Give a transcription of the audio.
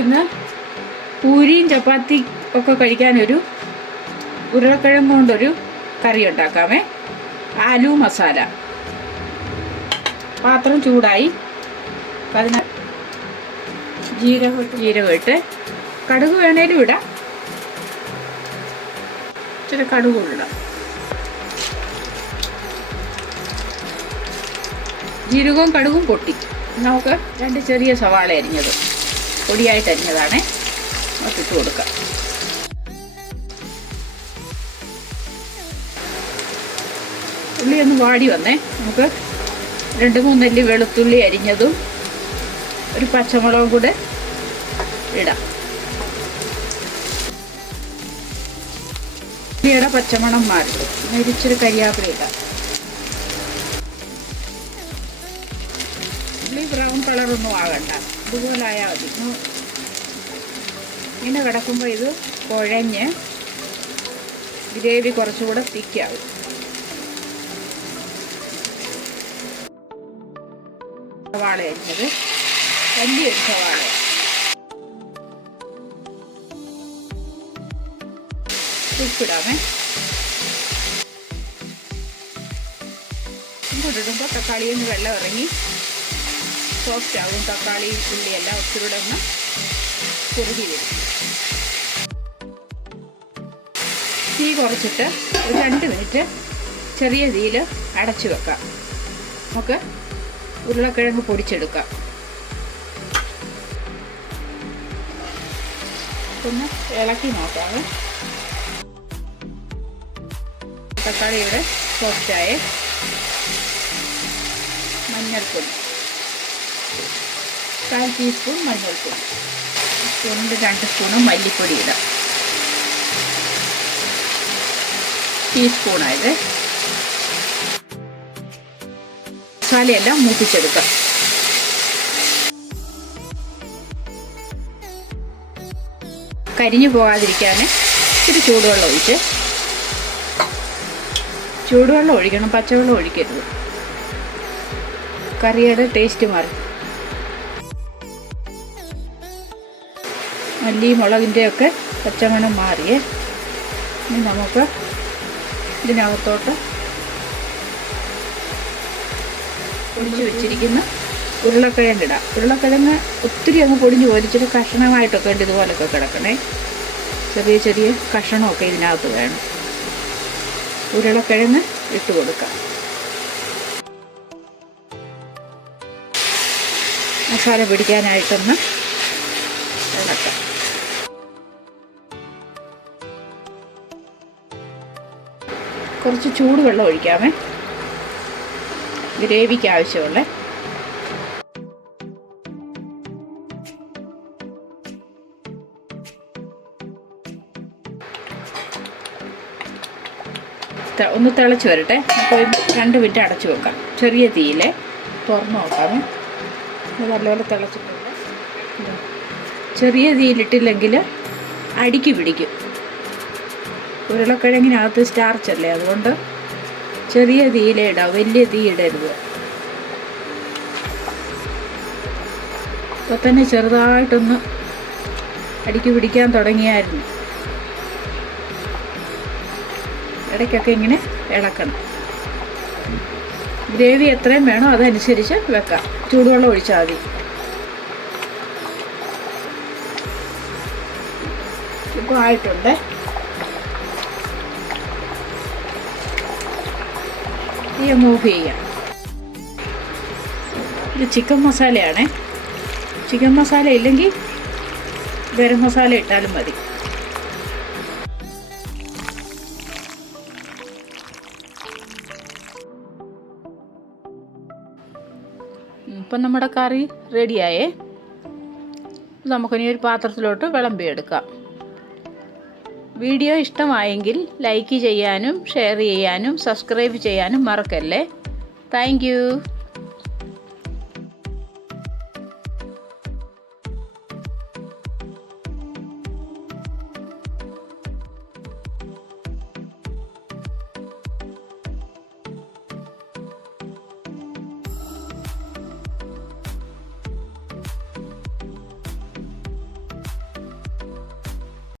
ഇന്ന് പൂരിയും ചപ്പാത്തി ഒക്കെ കഴിക്കാനൊരു ഉരുളക്കിഴങ്ങ് കൊണ്ടൊരു കറി ഉണ്ടാക്കാമേ. ആലു മസാല. പാത്രം ചൂടായി. അതിന് ജീരകം ഇട്ട്, കടുക് വേണേലും ഇടാം, ഇച്ചിരി കടുക് ഇടാം. ജീരകവും കടുകും പൊട്ടി. നമുക്ക് 2 ചെറിയ സവാള അരിഞ്ഞത്, പൊടിയായിട്ട് അരിഞ്ഞതാണ്, നമുക്ക് ഇട്ട് കൊടുക്കാം. ഉള്ളി ഒന്ന് വാടി വന്നേ. നമുക്ക് 2-3 നെല്ലി വെളുത്തുള്ളി അരിഞ്ഞതും ഒരു പച്ചമുളകും കൂടെ ഇടാം. ഉള്ളിയുടെ പച്ചമണം മാറി. ഇച്ചിരി കരിയാപ്പില ഇടാം. ഉള്ളി ബ്രൗൺ കളറൊന്നും ആകണ്ട, ഇതുപോലെ ആയാൽ മതി. ഇങ്ങനെ കിടക്കുമ്പോൾ ഇത് കുഴഞ്ഞ് ഗ്രേവി കുറച്ചുകൂടെ തിക്കാവും. സവാള അരിഞ്ഞത്, വലിയൊരു സവാള. ഉപ്പിടാമേ. ഇങ്ങോട്ടിടുമ്പോൾ തക്കാളിയിൽ നിന്ന് വെള്ളം ഇറങ്ങി സോഫ്റ്റ് ആകും. തക്കാളി ഉള്ളിയെല്ലാം ഒത്തിരി ഒന്ന് കുറുകി വരും. തീ കുറച്ചിട്ട് ഒരു 2 മിനിറ്റ് ചെറിയ തീയിൽ അടച്ചു വെക്കാം. നമുക്ക് ഉരുളക്കിഴങ്ങ് പൊടിച്ചെടുക്കാം. ഒന്ന് ഇളക്കി നോക്കാം. തക്കാളിയുടെ സോഫ്റ്റായ മഞ്ഞൾപ്പൊടി, 1/4 ടീസ്പൂൺ മഞ്ഞൾപ്പൊടി, 2 സ്പൂണ് മല്ലിപ്പൊടി ഇടാം. ടീസ്പൂണായത്. മസാലയെല്ലാം മൂപ്പിച്ചെടുക്കാം. കരിഞ്ഞു പോകാതിരിക്കാൻ ഇച്ചിരി ചൂടുവെള്ളം ഒഴിച്ച്, ചൂടുവെള്ളം ഒഴിക്കണം, പച്ചവെള്ളം ഒഴിക്കരുത്. കറിയുടെ ടേസ്റ്റ് മാറി. മല്ലി മുളകിൻ്റെയൊക്കെ പച്ചമണം മാറിയേ. ഇനി നമുക്ക് ഇതിനകത്തോട്ട് പൊടിച്ച് വെച്ചിരിക്കുന്ന ഉരുളക്കിഴങ്ങ് ഇടാം. ഉരുളക്കിഴങ്ങ് ഒത്തിരി അങ്ങ് പൊടിഞ്ഞ് പോരിച്ചിട്ട് കഷ്ണമായിട്ടൊക്കെ ഉണ്ട് ഇതുപോലൊക്കെ കിടക്കണേ. ചെറിയ ചെറിയ കഷ്ണമൊക്കെ ഇതിനകത്ത് വേണം. ഉരുളക്കിഴങ്ങ് ഇട്ട് കൊടുക്കാം. മസാല പിടിക്കാനായിട്ടൊന്ന് ഇളക്കാം. കുറച്ച് ചൂടുവെള്ളം ഒഴിക്കാമേ, ഗ്രേവിക്ക് ആവശ്യമുള്ള. ഒന്ന് തിളച്ച് വരട്ടെ. അപ്പോൾ 2 മിനിറ്റ് അടച്ചു വെക്കാം. ചെറിയ തീയിൽ തുറന്ന് നോക്കാമേ. നല്ലപോലെ തിളച്ചിട്ടുണ്ട്. ചെറിയ തീയിലിട്ടില്ലെങ്കിൽ അടിക്ക് പിടിക്കും. ഉരുളക്കിഴങ്ങിനകത്ത് സ്റ്റാർച്ചല്ലേ, അതുകൊണ്ട് ചെറിയ തീയിലേ ഇടാം, വലിയ തീ ഇടരുത്. അപ്പോൾ തന്നെ ചെറുതായിട്ടൊന്ന് അടിക്ക് പിടിക്കാൻ തുടങ്ങിയായിരുന്നു. ഇടയ്ക്കൊക്കെ ഇങ്ങനെ ഇളക്കണം. ഗ്രേവി എത്രയും വേണോ അതനുസരിച്ച് വെക്കാം. ചൂടുവെള്ളം ഒഴിച്ചാൽ മതി. ഇപ്പോൾ ആയിട്ടുണ്ട്. ഈ ഓഫ് ചെയ്യാം. ഇത് ചിക്കൻ മസാലയാണേ. ചിക്കൻ മസാല ഇല്ലെങ്കിൽ ഗരം മസാല ഇട്ടാലും മതി. ഇപ്പം നമ്മുടെ കറി റെഡിയായേ. നമുക്കിനി ഒരു പാത്രത്തിലോട്ട് വിളമ്പിയെടുക്കാം. വീഡിയോ ഇഷ്ടമായെങ്കിൽ ലൈക്ക് ചെയ്യാനും ഷെയർ ചെയ്യാനും സബ്സ്ക്രൈബ് ചെയ്യാനും മറക്കല്ലേ. Thank you.